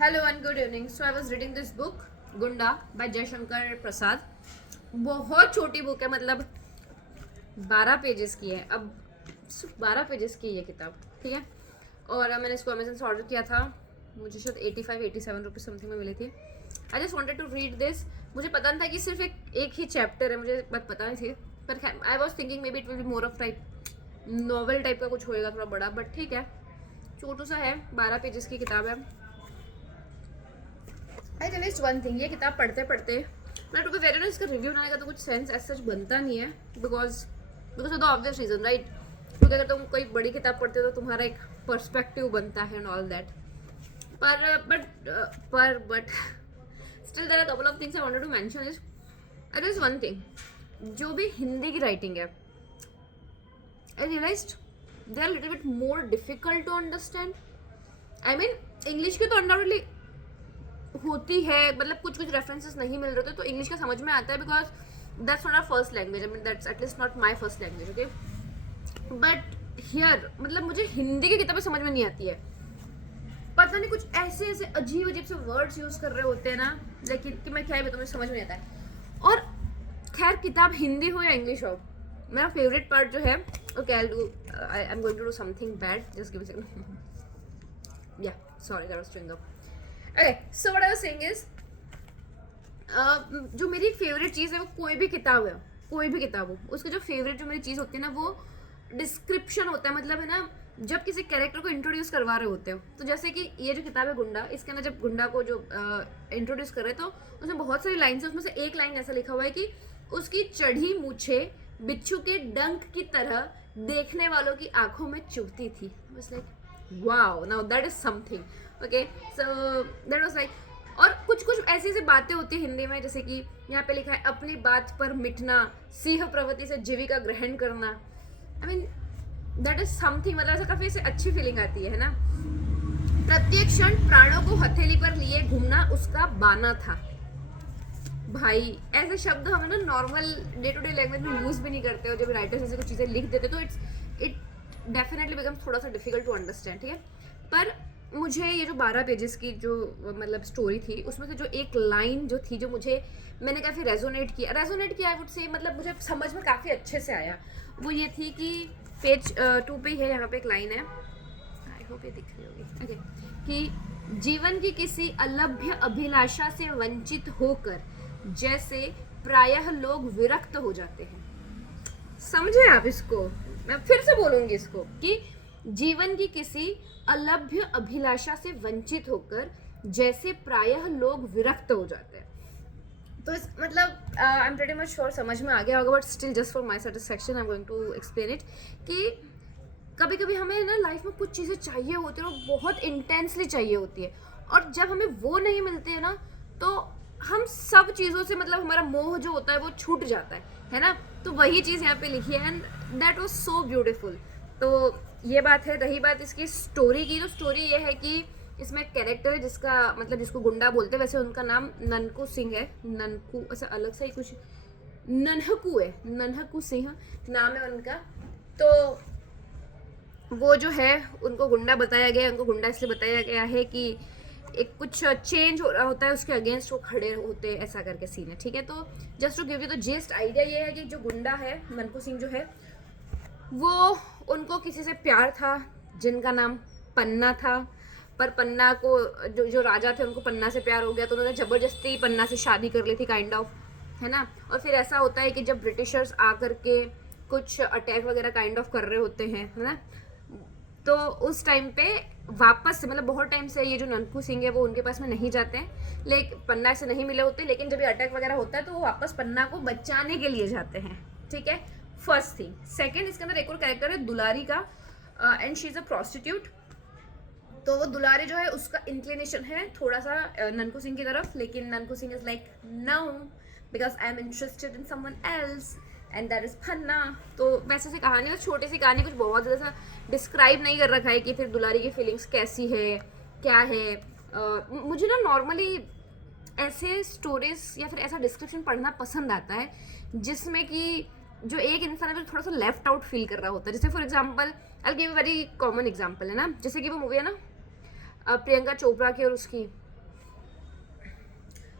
Hello and good evening. So I was reading this book Gunda by Jaishankar Prasad. बहुत छोटी book है, मतलब 12 pages की है. अब सिर्फ 12 पेजेस की ये किताब, ठीक है. और मैंने इसको अमेजन से ऑर्डर किया था. मुझे शायद 85-87 रुपीज़ समथिंग में मिली थी. I just wanted to read this. मुझे पता नहीं था कि सिर्फ एक ही चैप्टर है, मुझे बात पता नहीं थी. पर I was thinking may be it will be more of type novel type का कुछ होएगा, थोड़ा बड़ा. बट ठीक है, छोटू सा है, 12 पेजेस की किताब है. आई रियलाइज्ड वन थिंग, ये किताब पढ़ते पढ़ते मैं टू बी वेरी ऑनेस्ट, इसका रिव्यू बनाने का तो कुछ सेंस एज सच बनता नहीं है. Because of the obvious reason, right. क्योंकि अगर तुम कोई बड़ी किताब पढ़ते हो तो तुम्हारा एक पर्सपेक्टिव बनता है and all that. But still there are couple of things I wanted to mention. It is one thing, जो भी हिंदी की राइटिंग है, I realised they are little bit more difficult to understand. I mean English के तो undoubtedly होती है, मतलब कुछ रेफरेंसेस नहीं मिल रहे थे तो इंग्लिश का समझ में आता है, because that's not our first language. I mean that's at least not my first language, okay. But here मतलब मुझे हिंदी की किताबें समझ में नहीं आती है. पता नहीं कुछ ऐसे अजीब से वर्ड्स यूज कर रहे होते हैं ना, लेकिन कि मैं क्या भी तुम्हें समझ में नहीं आता है. और खैर किताब हिंदी हो या इंग्लिश हो, मेरा फेवरेट पार्ट जो है, okay I am going to do something bad, just give me a second. Yeah sorry that was chewing gum. Okay, so what I was saying is, जो मेरी फेवरेट चीज़ है वो कोई भी किताब हो, उसका जो फेवरेट जो मेरी चीज़ होती है ना, वो डिस्क्रिप्शन होता है. मतलब है ना, जब किसी कैरेक्टर को इंट्रोड्यूस करवा रहे होते हो, तो जैसे कि ये जो किताब है गुंडा, इसके अंदर जब गुंडा को जो इंट्रोड्यूस कर रहे तो उसमें बहुत सारी लाइन्स है. उसमें से एक लाइन ऐसा लिखा हुआ है कि उसकी चढ़ी मूछे बिच्छू के डंक की तरह देखने वालों की आंखों में चुभती थी. बस like wow, now that is something. Okay, so that was like. और कुछ ऐसी बातें होती है हिंदी में, जैसे कि यहाँ पे लिखा है अपनी बात पर मिटना, सिंह प्रवृत्ति से जीविका ग्रहण करना. I mean that is something. मतलब ऐसा काफी ऐसे अच्छी फीलिंग आती है ना. प्रत्येक क्षण प्राणों को हथेली पर लिए घूमना उसका बाना था. भाई ऐसे शब्द हमें ना normal day to day language में यूज भी नहीं करते हो. जब राइटर्स ऐसे कुछ चीज़ें लिख देते तो इट डेफिनेटली बिकम्स थोड़ा सा डिफिकल्ट टू अंडरस्टैंड, ठीक है. पर मुझे ये जो 12 पेजेस की जो मतलब स्टोरी थी, उसमें से जो एक लाइन जो थी, जो मैंने काफ़ी रेजोनेट किया आई वुड से, मतलब मुझे समझ में काफ़ी अच्छे से आया, वो ये थी कि पेज 2 पे है, यहाँ पे एक लाइन है, आई होप ये दिख रही होगी, ओके, कि जीवन की किसी अलभ्य अभिलाषा से वंचित होकर जैसे प्रायः लोग विरक्त हो जाते हैं. समझे आप इसको? मैं फिर से बोलूंगी इसको, कि जीवन की किसी अलभ्य अभिलाषा से वंचित होकर जैसे प्रायः लोग विरक्त हो जाते हैं. तो इस मतलब I am pretty much sure समझ में आ गया होगा, but still just for my satisfaction I am going to explain it. कि कभी कभी हमें ना लाइफ में कुछ चीज़ें चाहिए होती है और बहुत इंटेंसली चाहिए होती है, और जब हमें वो नहीं मिलती है ना, तो हम सब चीज़ों से मतलब हमारा मोह जो होता है वो छूट जाता है ना. तो वही चीज़ यहाँ पे लिखी है, and that was so beautiful. तो ये बात है. रही बात इसकी स्टोरी की, तो स्टोरी ये है कि इसमें एक कैरेक्टर है जिसका मतलब जिसको गुंडा बोलते हैं, वैसे उनका नाम ननकू सिंह है. ननकू ऐसा अलग से ही कुछ, नन्हकू है, नन्हकू सिंह नाम है उनका. तो वो जो है उनको गुंडा बताया गया. उनको गुंडा इसलिए बताया गया है कि एक कुछ चेंज हो रहा होता है, उसके अगेंस्ट वो खड़े होते, ऐसा करके सीन है, ठीक है. तो just to give you the gist idea ये है कि जो गुंडा है ननकू सिंह जो है, वो उनको किसी से प्यार था जिनका नाम पन्ना था. पर पन्ना को जो राजा थे उनको पन्ना से प्यार हो गया, तो उन्होंने ज़बरदस्ती पन्ना से शादी कर ली थी, काइंड ऑफ, है ना. और फिर ऐसा होता है कि जब ब्रिटिशर्स आकर के कुछ अटैक वगैरह काइंड ऑफ कर रहे होते हैं, है ना, तो उस टाइम पे वापस से मतलब बहुत टाइम से ये जो ननकू सिंह है वो उनके पास में नहीं जाते हैं, लेकिन पन्ना से नहीं मिले होते. लेकिन जब ये अटैक वगैरह होता है तो वो वापस पन्ना को बचाने के लिए जाते हैं, ठीक है. First thing. सेकंड, इसके अंदर एक और कैरेक्टर है दुलारी का, and she is a prostitute. तो वो दुलारी जो है उसका इंक्लिनेशन है थोड़ा सा ननकू सिंह की तरफ, लेकिन Nanku Singh is like no, because I am interested in someone else and that is Panna. तो वैसे से कहानी, बस छोटी सी कहानी, कुछ बहुत ज़्यादा डिस्क्राइब नहीं कर रखा है कि फिर दुलारी की फीलिंग्स कैसी है, क्या है. मुझे ना नॉर्मली ऐसे स्टोरीज या फिर ऐसा डिस्क्रिप्शन पढ़ना पसंद आता है जिसमें कि जो एक इंसान है थोड़ा सा लेफ्ट आउट फील कर रहा होता है. जैसे for example I give a very common example, है ना, जैसे कि वो मूवी है ना प्रियंका चोपड़ा की और उसकी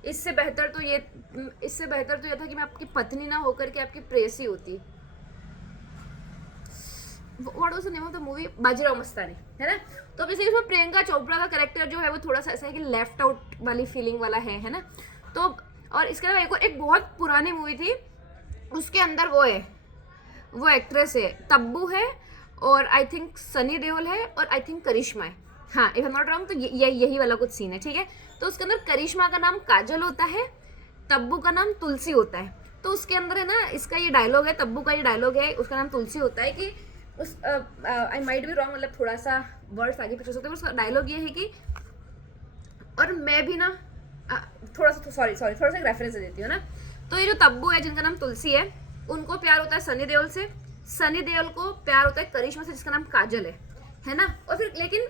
इससे बेहतर तो ये था कि मैं आपकी पत्नी ना होकर के आपकी प्रेयसी होती। What was the name of the movie? Bajirao Mastani, है ना। तो बेसिकली उसमें प्रियंका चोपड़ा का कैरेक्टर जो है वो थोड़ा सा ऐसा है कि लेफ्ट आउट वाली फीलिंग वाला है ना। तो और इसके अलावा एक बहुत पुरानी मूवी थी, उसके अंदर वो एक्ट्रेस है, तब्बू है, और आई थिंक सनी देओल है, और आई थिंक करिश्मा है, हाँ if I am not wrong. तो यही वाला कुछ सीन है, ठीक है। तो उसके अंदर करिश्मा का नाम काजल होता है, तब्बू का नाम तुलसी होता है। तो उसके अंदर है ना, इसका ये डायलॉग है, तब्बू का ये डायलॉग है, उसका नाम तुलसी होता है कि उस आई माइट बी रॉन्ग, मतलब थोड़ा सा वर्ड्स आगे पीछे होते हैं, उसका डायलॉग ये है कि और मैं भी ना थोड़ा सा रेफरेंस दे देती हूँ ना। तो ये जो तब्बू है जिनका नाम तुलसी है, उनको प्यार होता है सनी देओल से, सनी देओल को प्यार होता है करिश्मा से जिसका नाम काजल है ना। और फिर लेकिन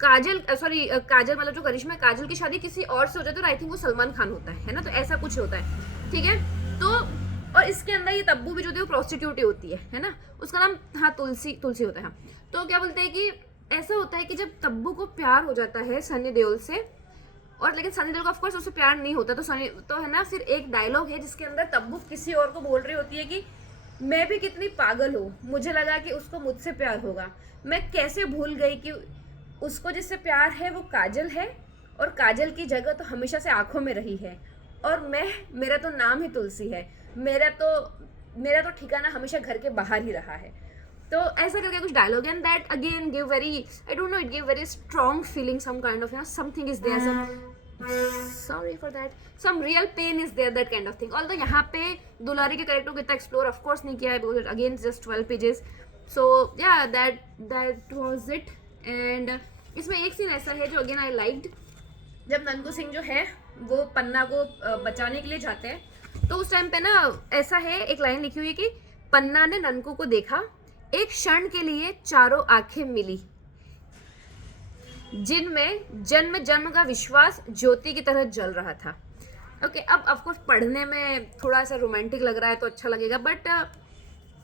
काजल मतलब जो करिश्मा है, काजल की शादी किसी और से हो जाती है, और आई थिंक वो सलमान खान होता है ना। तो ऐसा कुछ होता है, ठीक है। तो और इसके अंदर ये तब्बू भी जो थी वो प्रोस्टिट्यूट होती है ना। उसका नाम हाँ तुलसी होता है, हाँ। तो क्या बोलते हैं कि ऐसा होता है कि जब तब्बू को प्यार हो जाता है सनी देओल से, और लेकिन सनी देओल को ऑफकोर्स उससे प्यार नहीं होता, तो है ना, फिर एक डायलॉग है जिसके अंदर तब्बू किसी और को बोल रही होती है कि मैं भी कितनी पागल हूँ, मुझे लगा कि उसको मुझसे प्यार होगा, मैं कैसे भूल गई कि उसको जिससे प्यार है वो काजल है, और काजल की जगह तो हमेशा से आंखों में रही है, और मेरा तो नाम ही तुलसी है, मेरा तो ठिकाना हमेशा घर के बाहर ही रहा है। तो ऐसा करके कुछ dialogue and that again give very, I don't know, it give very strong feeling, some kind of, you know, something is there, sorry for that, some real pain is there, that kind of thing. Although यहाँ पे दुलारी के character को इतना explore of course नहीं किया है, because again just 12 pages. सो या that was it. And इसमें एक सीन ऐसा है जो अगेन आई लाइक्ड, जब नंदू सिंह जो है वो पन्ना को बचाने के लिए जाते हैं, तो उस टाइम पे ना ऐसा है, एक लाइन लिखी हुई है कि पन्ना ने ननकू को देखा, एक क्षण के लिए चारों आंखें मिली, जिनमें जन्म का विश्वास ज्योति की तरह जल रहा था। ओके, अब ऑफकोर्स पढ़ने में थोड़ा सा रोमांटिक लग रहा है तो अच्छा लगेगा, but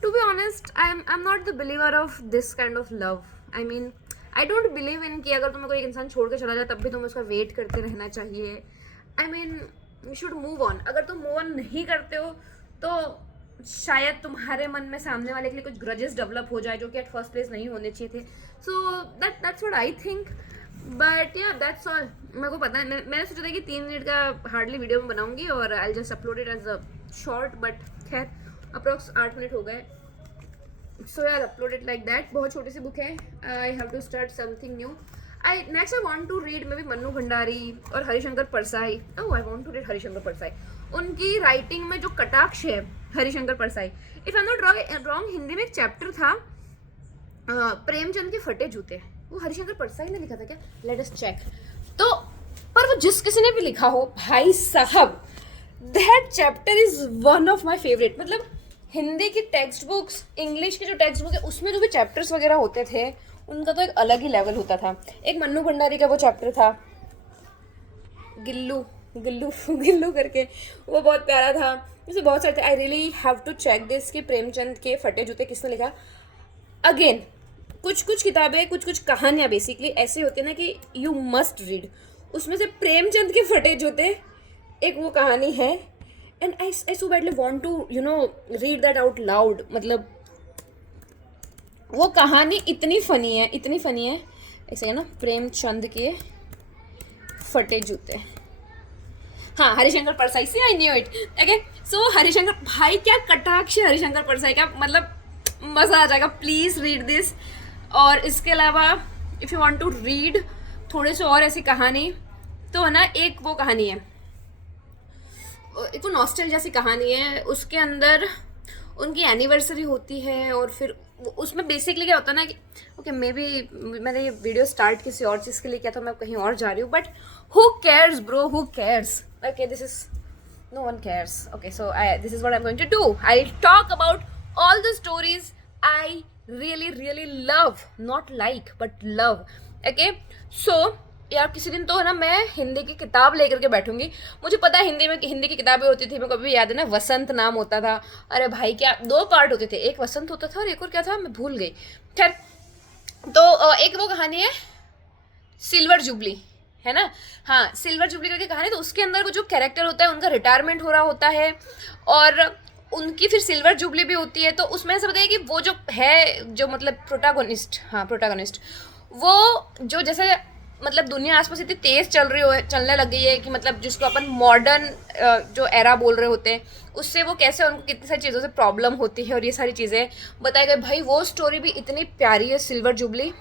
to be honest I am not the believer of this kind of love. I mean I don't believe in कि अगर तुम्हें कोई एक इंसान छोड़ के चला जाए तब भी तुम्हें उसका वेट करते रहना चाहिए। I mean you should move on. अगर तुम मूव ऑन नहीं करते हो तो शायद तुम्हारे मन में सामने वाले के लिए कुछ ग्रजेस डेवलप हो जाए जो कि एट फर्स्ट प्लेस नहीं होने चाहिए थे। So that's what I think, but या दैट्स ऑल। मेरे को पता है, मैंने सोचा था कि 3 मिनट का हार्डली वीडियो में बनाऊंगी और I just upload it as a short, but खैर अप्रॉक्स 8 मिनट हो गए। सो यार अपलोड इट लाइक दैट। बहुत छोटी सी बुक है, I have to start something new. Next I want to read maybe Mannu Bhandari और Harishankar Parsai. Oh I want to read Harishankar Parsai. उनकी राइटिंग में जो कटाक्ष है Harishankar Parsai, if I am not wrong, Hindi में एक चैप्टर था प्रेमचंद के फटे जूते, वो हरिशंकर परसाई ने लिखा था क्या? Let us check. तो पर वो जिस किसी ने भी लिखा हो, भाई साहब, that chapter is one of my favourite. मतलब हिंदी की टेक्स्ट बुक्स, इंग्लिश की जो टेक्स्ट बुक है उसमें जो भी चैप्टर्स वगैरह होते थे उनका तो एक अलग ही लेवल होता था। एक मन्नू भंडारी का वो चैप्टर था गिल्लू गिल्लू गिल्लू करके, वो बहुत प्यारा था। जैसे बहुत सारे थे। I really have to check this कि प्रेमचंद के फटे जूते किसने लिखा। अगेन कुछ किताबें, कुछ कहानियाँ बेसिकली ऐसी होती है ना कि यू मस्ट रीड। उसमें से प्रेमचंद के फटे जूते एक वो कहानी है, and I so badly want to you know read that out loud. मतलब वो कहानी इतनी फनी है, ऐसे है ना, प्रेमचंद के फटे जूते। हाँ, हरिशंकर परसाई, सी आई न्यू इट। ओके, सो हरिशंकर भाई, क्या कटाक्ष है हरिशंकर परसाई का, मतलब मज़ा आ जाएगा। Please read this. और इसके अलावा if you want to read थोड़े से और ऐसी कहानी, तो है ना, एक वो कहानी है, एक वो नॉस्टैल्जिया सी कहानी है। उसके अंदर उनकी एनिवर्सरी होती है, और फिर उसमें बेसिकली क्या होता है ना कि ओके मे बी मैंने ये वीडियो स्टार्ट किसी और चीज़ के लिए किया था, मैं कहीं और जा रही हूँ, but who cares bro, who cares. Okay, this is no one cares. Okay, so this is what I'm going to do. I'll talk about all the stories I really love, not like but love. Okay, so यार किसी दिन तो है ना मैं हिंदी की किताब लेकर के बैठूंगी। मुझे पता है हिंदी की किताबें होती थी, मेरे को अभी याद है ना, वसंत नाम होता था। अरे भाई क्या 2 पार्ट होते थे, एक वसंत होता था और एक और क्या था मैं भूल गई। खैर, तो एक वो कहानी है सिल्वर जुबली, है ना। हाँ, सिल्वर जुबली करके कहानी, तो उसके अंदर वो जो कैरेक्टर होता है उनका रिटायरमेंट हो रहा होता है और उनकी फिर सिल्वर जुबली भी होती है। तो उसमें ऐसा बताइए कि वो जो है, जो मतलब प्रोटागोनिस्ट, हाँ प्रोटागोनिस्ट, वो जो जैसे मतलब दुनिया आसपास इतनी तेज चलने लग गई है कि मतलब जिसको अपन मॉडर्न जो एरा बोल रहे होते हैं, उससे वो कैसे उनको कितनी सारी चीज़ों से प्रॉब्लम होती है और ये सारी चीज़ें बताई गई। भाई वो स्टोरी भी इतनी प्यारी है, सिल्वर जुबली,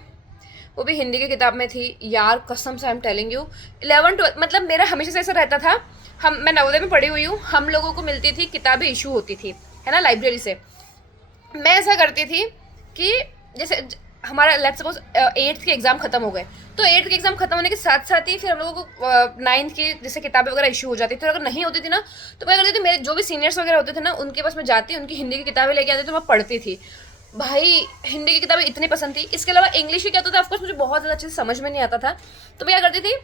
वो भी हिंदी की किताब में थी यार, कसम से आई एम टेलिंग यू। 11 12 मतलब मेरा हमेशा से ऐसा रहता था, मैं नवोदय में पढ़ी हुई हूँ, हम लोगों को मिलती थी किताबें, इशू होती थी, है ना, लाइब्रेरी से। मैं ऐसा करती थी कि जैसे हमारा लेट्स सपोज 8th के एग्ज़ाम खत्म हो गए, तो 8th के एग्ज़ाम खत्म होने के साथ साथ ही फिर हम लोगों को 9th की जैसे किताबें वगैरह इशू हो जाती थी। और अगर नहीं होती थी ना, तो क्या करती थी, मेरे जो भी सीनियर्स वगैरह होते थे ना, उनके पास मैं जाती, उनकी हिंदी की किताबें लेके आती, तो मैं पढ़ती थी। भाई हिंदी की किताबें इतनी पसंद थी। इसके अलावा इंग्लिश की क्या होता था, ऑफकोर्स मुझे बहुत ज़्यादा अच्छे से समझ में नहीं आता था, तो मैं क्या करती थी,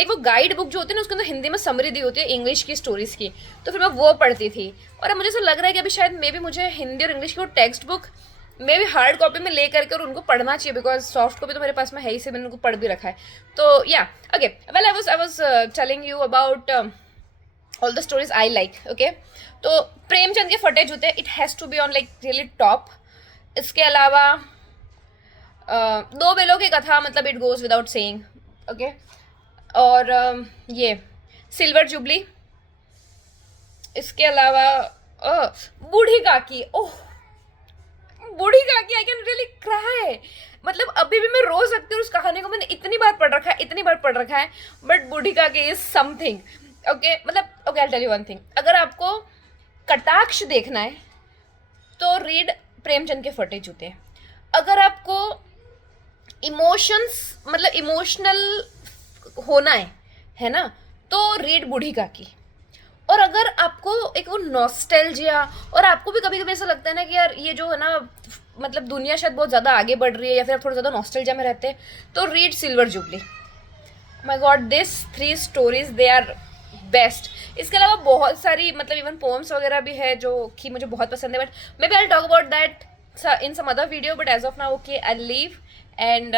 एक वो गाइड बुक जो होती है ना, उसके अंदर हिंदी में समरी दी होती है इंग्लिश की स्टोरीज़ की, तो फिर मैं वो पढ़ती थी। और अब मुझे ऐसा लग रहा है कि अभी शायद मे भी मुझे हिंदी और इंग्लिश की वो टेक्स्ट बुक मे भी हार्ड कॉपी में ले करके और उनको पढ़ना चाहिए, बिकॉज सॉफ्ट कॉपी तो मेरे पास में है ही से, मैंने उनको पढ़ भी रखा है। तो या okay, well I was telling you about all the stories I like. Okay, तो प्रेमचंद के फटे जूते, it has to be on like really top. इसके अलावा दो बेलों की कथा, मतलब it goes without saying. Okay, और ये सिल्वर जुबली। इसके अलावा बूढ़ी काकी, ओह बूढ़ी काकी, आई कैन रियली क्राई, मतलब अभी भी मैं रो सकती हूँ उस कहानी को। मैंने इतनी बार पढ़ रखा है, इतनी बार पढ़ रखा है, बट बूढ़ी काकी इज समथिंग। ओके, मतलब okay, I tell you one thing, अगर आपको कटाक्ष देखना है तो रीड प्रेमचंद के फटे जूते। अगर आपको इमोशंस मतलब इमोशनल होना है ना, तो रीड बूढ़ी काकी। और अगर आपको एक वो नॉस्टैल्जिया, और आपको भी कभी कभी ऐसा लगता है ना कि यार ये जो है ना, मतलब दुनिया शायद बहुत ज़्यादा आगे बढ़ रही है, या फिर आप थोड़ा ज़्यादा नॉस्टैल्जिया में रहते हैं, तो read silver jubilee. My God, this 3 stories they are best. इसके अलावा बहुत सारी मतलब इवन पोम्स वगैरह भी है जो कि मुझे बहुत पसंद है, but maybe I talk about that in some other video, but as of now okay I leave. And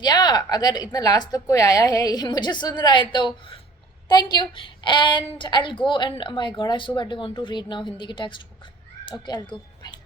या अगर इतना लास्ट तक कोई आया है, ये मुझे सुन रहा है, तो thank you, and I'll go, and oh my god, I so badly want to read now Hindi ki textbook. Okay, I'll go, bye.